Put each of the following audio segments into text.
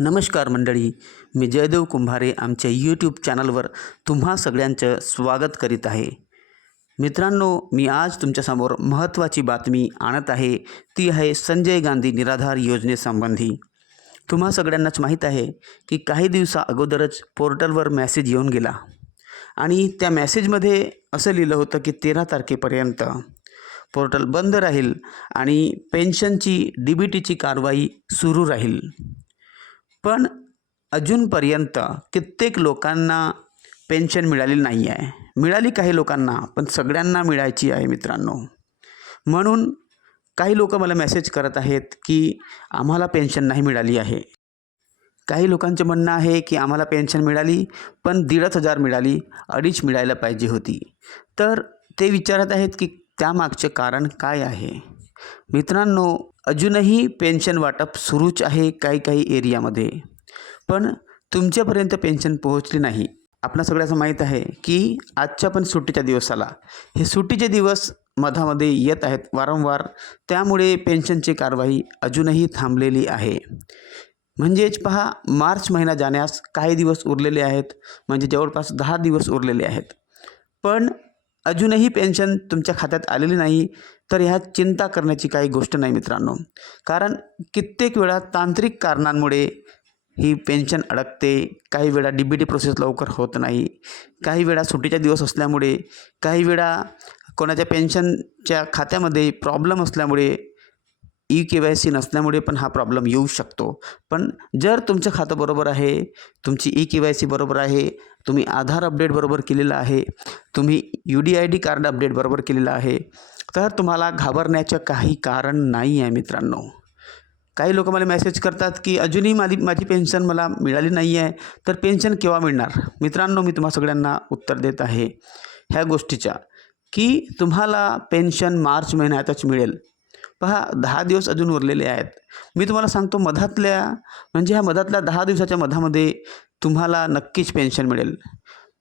नमस्कार मंडळी, मी जयदेव कुंभारे आमच्या यूट्यूब चॅनलवर तुम्हा सगळ्यांचं स्वागत करीत आहे. मित्रांनो, मी आज तुमच्यासमोर महत्त्वाची बातमी आणत आहे. ती आहे संजय गांधी निराधार योजनेसंबंधी. तुम्हा सगळ्यांनाच माहीत आहे की काही दिवसा अगोदरच पोर्टलवर मेसेज येऊन गेला आणि त्या मेसेजमध्ये असं लिहिलं होतं की 13 तारखेपर्यंत पोर्टल बंद राहील आणि पेन्शनची DBTची कारवाई सुरू राहील. पण अजूनपर्यंत कित्येक लोकांना पेन्शन मिळालेली नाही आहे. मिळाली काही लोकांना, पण सगळ्यांना मिळायची आहे मित्रांनो. म्हणून काही लोकं मला मेसेज करत आहेत की आम्हाला पेन्शन नाही मिळाली आहे. काही लोकांचं म्हणणं आहे की आम्हाला पेन्शन मिळाली, पण 1,500 मिळाली, 2.5 मिळायला पाहिजे होती. तर ते विचारत आहेत की त्यामागचे कारण काय आहे? मित्रांनो, अजूनही पेन्शन वाटप सुरूच आहे काही काही एरियामध्ये. पण तुमच्यापर्यंत पेन्शन पोहोचली नाही. आपणा सगळ्यांना माहीत आहे की आजच्या पण सुट्टीच्या दिवसाला हे सुट्टीचे दिवस मधामध्ये येत आहेत वारंवार. त्यामुळे पेन्शनची कारवाई अजूनही थांबलेली आहे. म्हणजेच पहा, मार्च महिना जाण्यास काही दिवस उरलेले आहेत, म्हणजे जवळपास 10 दिवस उरलेले आहेत. पण अजूनही पेन्शन तुमच्या खात्यात आलेली नाही. तर ह्यात चिंता करण्याची काही गोष्ट नाही मित्रांनो. कारण कित्येक वेळा तांत्रिक कारणांमुळे ही पेन्शन अडकते. काही वेळा DBT प्रोसेस लवकर होत नाही. काही वेळा सुट्टीचा दिवस असल्यामुळे, काही वेळा कोणाच्या पेन्शनच्या खात्यामध्ये प्रॉब्लेम असल्यामुळे, EKYC नसल्यामुळे पण हा प्रॉब्लेम येऊ शकतो. पण जर तुमचं खातं बरोबर आहे, तुमची EKYC बरोबर आहे, तुम्ही आधार अपडेट बरोबर केलेलं आहे, तुम्ही UDID कार्ड अपडेट बरोबर केलेलं आहे, तर तुम्हाला घाबरण्याचं काही कारण नाही आहे मित्रांनो. काही लोकं मला मेसेज करतात की अजूनही माझी पेन्शन मला मिळाली नाही आहे, तर पेन्शन केव्हा मिळणार? मित्रांनो, मी तुम्हा सगळ्यांना उत्तर देत आहे ह्या गोष्टीच्या की तुम्हाला पेन्शन मार्च महिन्यातच मिळेल. पहा, 10 दिवस अजून उरलेले आहेत. मी तुम्हाला सांगतो, ह्या मधातल्या 10 दिवसाच्या मधामध्ये तुम्हाला नक्कीच पेन्शन मिळेल.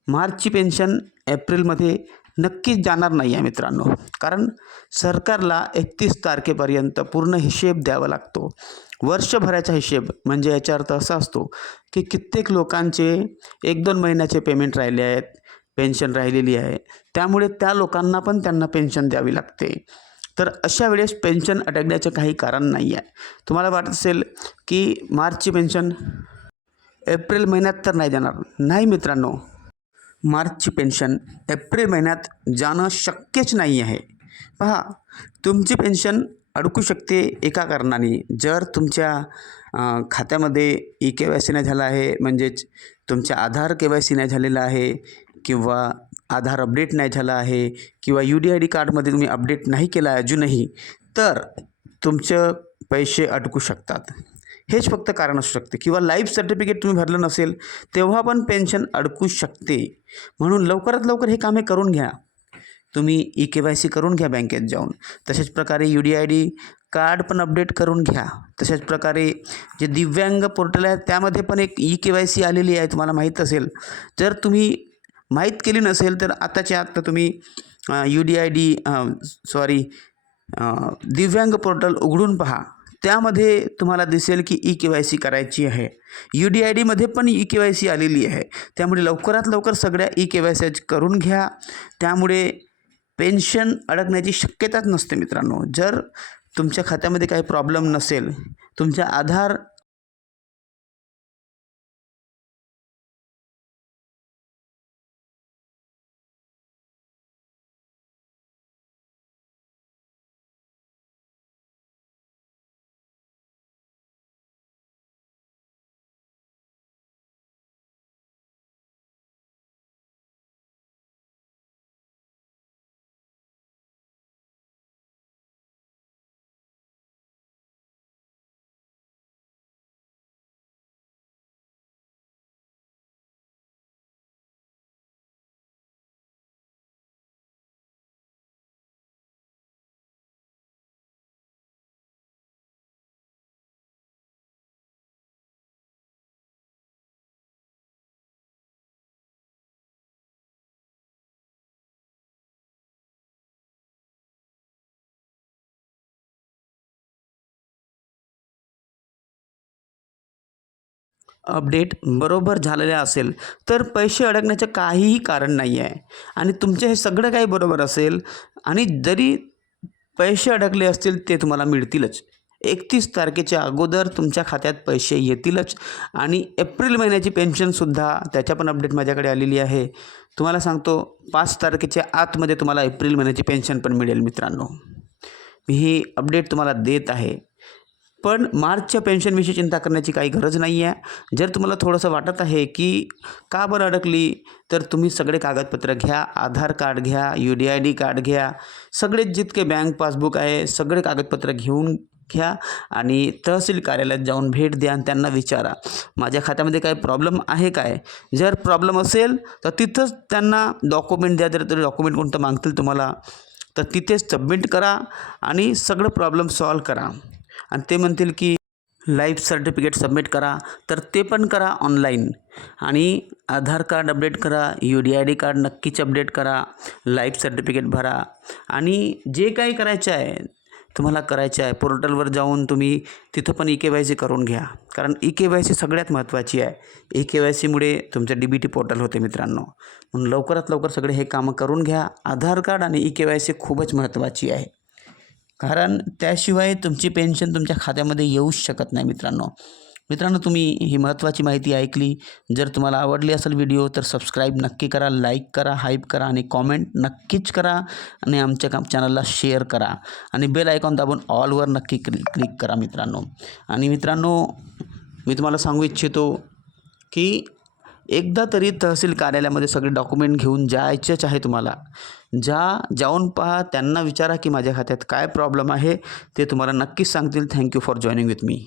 मार्चची पेन्शन एप्रिलमध्ये नक्कीच जाणार नाही आहे मित्रांनो. कारण सरकारला 31 तारखेपर्यंत पूर्ण हिशेब द्यावा लागतो. वर्षभराचा हिशेब. म्हणजे याचा अर्थ असा असतो की कित्येक लोकांचे 1-2 महिन्याचे पेमेंट राहिले आहेत, पेन्शन राहिलेली आहे. त्यामुळे त्या लोकांना पण त्यांना पेन्शन द्यावी लागते. तर अशा वेळेस पेन्शन अडकण्याचं काही कारण नाही आहे. तुम्हाला वाटत असेल की मार्चची पेन्शन एप्रिल महिन्यात तर नाही जाणार. नाही मित्रांनो, मार्चची पेन्शन एप्रिल महिन्यात जाणं शक्यच नाही आहे. पहा, तुमची पेन्शन अडकू शकते एका कारणाने. जर तुमच्या खात्यामध्ये EKYC नाही झालं आहे, म्हणजेच तुमच्या आधार KYC नाही झालेलं आहे, किंवा आधार अपडेट नाही झाला आहे, किंवा UDID कार्डमध्ये तुम्ही अपडेट नाही केला आहे अजूनही, तर तुमचं पैसे अडकू शकतात. हेच फक्त कारण असू शकते. किंवा लाईफ सर्टिफिकेट तुम्ही भरलं नसेल तेव्हा पण पेन्शन अडकू शकते. म्हणून लवकरात लवकर हे कामे करून घ्या. तुम्ही EKYC करून घ्या बँकेत जाऊन. तशाच प्रकारे UDID कार्ड पण अपडेट करून घ्या. तशाच प्रकारे जे दिव्यांग पोर्टल आहे त्यामध्ये पण एक EKYC आलेली आहे, तुम्हाला माहीत असेल. जर तुम्ही माहीत केली नसेल तर आताच्या आत्ता तुम्ही दिव्यांग पोर्टल उघडून पहा. त्यामध्ये तुम्हाला दिसेल की EKYC करायची आहे. UDIDमध्ये पण EKYC आलेली आहे. त्यामुळे लवकरात लवकर सगळ्या EKYC करून घ्या. त्यामुळे पेन्शन अडकण्याची शक्यताच नसते मित्रांनो. जर तुमच्या खात्यामध्ये काही प्रॉब्लेम नसेल, तुमच्या आधार अपडेट बरोबर झालेलं असेल तर पैसे अडकण्याचं काहीही कारण नाही आहे आणि तुमचे हे सगळं काही बरोबर असेल आणि जरी पैसे अडकले असतील ते तुम्हाला मिळतीलच. 31 तारखेच्या अगोदर तुमच्या खात्यात पैसे येतीलच आणि एप्रिल महिन्याची पेन्शनसुद्धा त्याच्या पण अपडेट माझ्याकडे आलेली आहे. तुम्हाला सांगतो 5 तारखेच्या आतमध्ये तुम्हाला एप्रिल महिन्याची पेन्शन पण मिळेल मित्रांनो. मी ही अपडेट तुम्हाला देत आहे. पण मार्चच्या पेन्शनविषयी चिंता करण्याची काही गरज नाही आहे. जर तुम्हाला थोडंसं वाटत आहे की का बरं अडकली, तर तुम्ही सगळे कागदपत्र घ्या, आधार कार्ड घ्या, UDID कार्ड घ्या, सगळे जितके बँक पासबुक आहे सगळे कागदपत्र घेऊन घ्या आणि तहसील कार्यालयात जाऊन भेट द्या आणि त्यांना विचारा माझ्या खात्यामध्ये काही प्रॉब्लेम आहे काय. जर प्रॉब्लेम असेल तर तिथंच त्यांना डॉक्युमेंट द्या. जर डॉक्युमेंट कोणतं मागतील तुम्हाला तर तिथेच सबमिट करा आणि सगळं प्रॉब्लेम सॉल्व करा. आणि ते म्हणतील की लाईफ सर्टिफिकेट सबमिट करा तर ते पण करा ऑनलाईन आणि आधार कार्ड अपडेट करा, UDID कार्ड नक्कीच अपडेट करा, लाईफ सर्टिफिकेट भरा आणि जे काही करायचं आहे तुम्हाला करायचं आहे पोर्टलवर जाऊन तुम्ही तिथं पण EKYC करून घ्या. कारण EKYC सगळ्यात महत्त्वाची आहे. EKYCमुळे तुमचं DBT पोर्टल होते मित्रांनो. म्हणून लवकरात लवकर सगळे हे कामं करून घ्या. आधार कार्ड आणि EKYC खूपच महत्त्वाची आहे. कारण त्याशिवाय तुमची पेन्शन तुमच्या खात्यामध्ये येऊच शकत नाही मित्रांनो. तुम्ही ही महत्त्वाची माहिती ऐकली. जर तुम्हाला आवडली असेल व्हिडिओ तर सबस्क्राईब नक्की करा, लाईक करा, हाईप करा आणि कॉमेंट नक्कीच करा आणि आमच्या चॅनलला शेअर करा आणि बेल आयकॉन दाबून ऑलवर नक्की क्लिक करा मित्रांनो. आणि मित्रांनो मी तुम्हाला सांगू इच्छितो की एकदा तरी तहसील कार्यालयामध्ये सगळे डॉक्युमेंट घेऊन जायचंच आहे तुम्हाला. जाऊन पहा, त्यांना विचारा की माझ्या खात्यात काय प्रॉब्लेम आहे, ते तुम्हाला नक्कीच सांगतील. Thank you for joining with me.